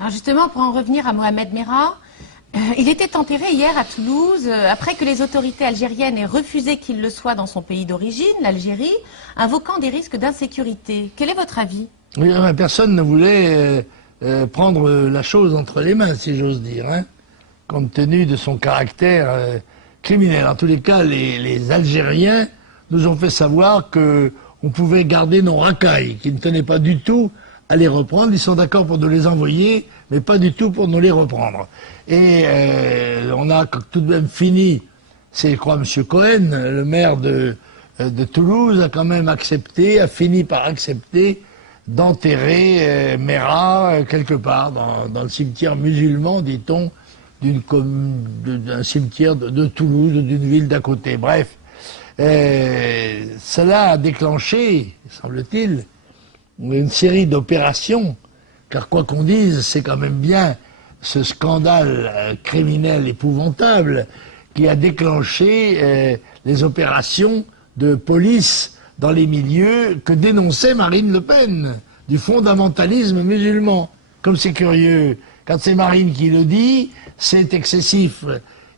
Alors justement, pour en revenir à Mohamed Merah, il était enterré hier à Toulouse, après que les autorités algériennes aient refusé qu'il le soit dans son pays d'origine, l'Algérie, invoquant des risques d'insécurité. Quel est votre avis? Oui, personne ne voulait prendre la chose entre les mains, si j'ose dire, hein, compte tenu de son caractère criminel. En tous les cas, les Algériens nous ont fait savoir qu'on pouvait garder nos racailles, qui ne tenaient pas du tout à les reprendre. Ils sont d'accord pour nous les envoyer, mais pas du tout pour nous les reprendre. Et on a tout de même fini, c'est je crois M. Cohen, le maire de Toulouse, a quand même accepté, a fini par accepter d'enterrer Merah quelque part dans le cimetière musulman, dit-on, d'un cimetière de Toulouse ou d'une ville d'à côté. Bref, cela a déclenché, semble-t-il, une série d'opérations, car quoi qu'on dise, c'est quand même bien ce scandale criminel épouvantable qui a déclenché les opérations de police dans les milieux que dénonçait Marine Le Pen, du fondamentalisme musulman. Comme c'est curieux, quand c'est Marine qui le dit, c'est excessif.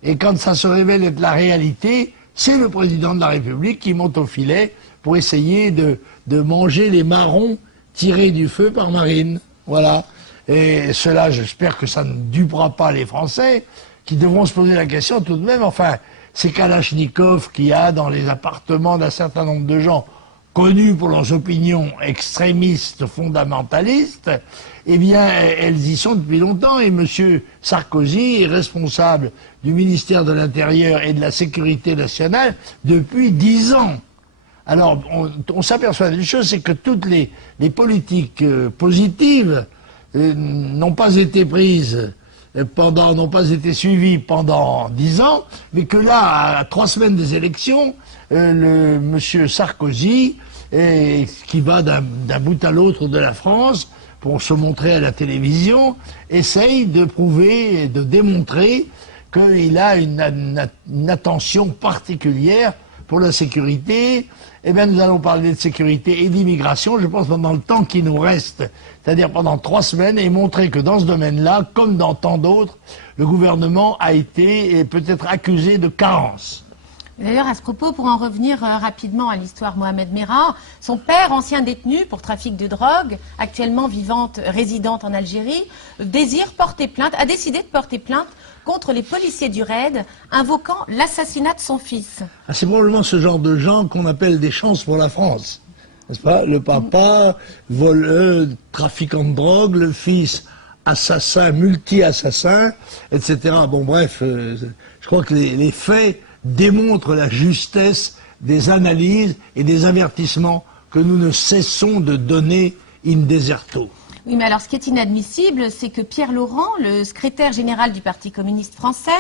Et quand ça se révèle être la réalité, c'est le président de la République qui monte au filet pour essayer de manger les marrons tirés du feu par Marine. Voilà. Et cela, j'espère que ça ne dupera pas les Français, qui devront se poser la question tout de même, enfin, ces Kalachnikov qu'il y a dans les appartements d'un certain nombre de gens connus pour leurs opinions extrémistes, fondamentalistes, eh bien, elles y sont depuis longtemps. Et M. Sarkozy est responsable du ministère de l'Intérieur et de la Sécurité nationale depuis 10 ans. Alors, on s'aperçoit d'une chose, c'est que toutes les politiques positives n'ont pas été prises n'ont pas été suivies pendant 10 ans, mais que là, à 3 semaines des élections, monsieur Sarkozy, qui va d'un bout à l'autre de la France pour se montrer à la télévision, essaye de prouver et de démontrer qu'il a une attention particulière pour la sécurité. Eh bien, nous allons parler de sécurité et d'immigration, je pense, pendant le temps qui nous reste, c'est-à-dire pendant 3 semaines, et montrer que dans ce domaine-là, comme dans tant d'autres, le gouvernement a été et peut-être accusé de carence. D'ailleurs, à ce propos, pour en revenir rapidement à l'histoire Mohamed Merah, son père, ancien détenu pour trafic de drogue, actuellement résidente en Algérie, a décidé de porter plainte contre les policiers du raid, invoquant l'assassinat de son fils. Ah, c'est probablement ce genre de gens qu'on appelle des chances pour la France, n'est-ce pas? Le papa, voleur, trafiquant de drogue, le fils, assassin, multi-assassin, etc. Bon, bref, je crois que les faits démontrent la justesse des analyses et des avertissements que nous ne cessons de donner in deserto. Oui, mais alors ce qui est inadmissible, c'est que Pierre Laurent, le secrétaire général du Parti communiste français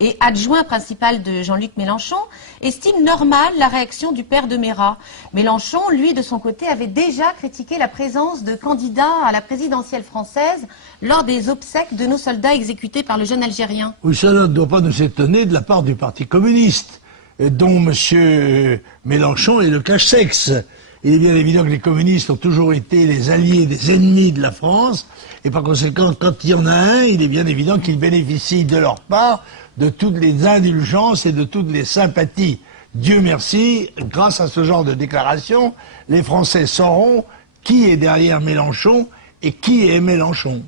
et adjoint principal de Jean-Luc Mélenchon, estime normale la réaction du père de Merah. Mélenchon, lui, de son côté, avait déjà critiqué la présence de candidats à la présidentielle française lors des obsèques de nos soldats exécutés par le jeune Algérien. Oui, cela ne doit pas nous étonner de la part du Parti communiste, dont M. Mélenchon est le cache-sexe. Il est bien évident que les communistes ont toujours été les alliés des ennemis de la France, et par conséquent, quand il y en a un, il est bien évident qu'ils bénéficient de leur part de toutes les indulgences et de toutes les sympathies. Dieu merci, grâce à ce genre de déclaration, les Français sauront qui est derrière Mélenchon et qui est Mélenchon.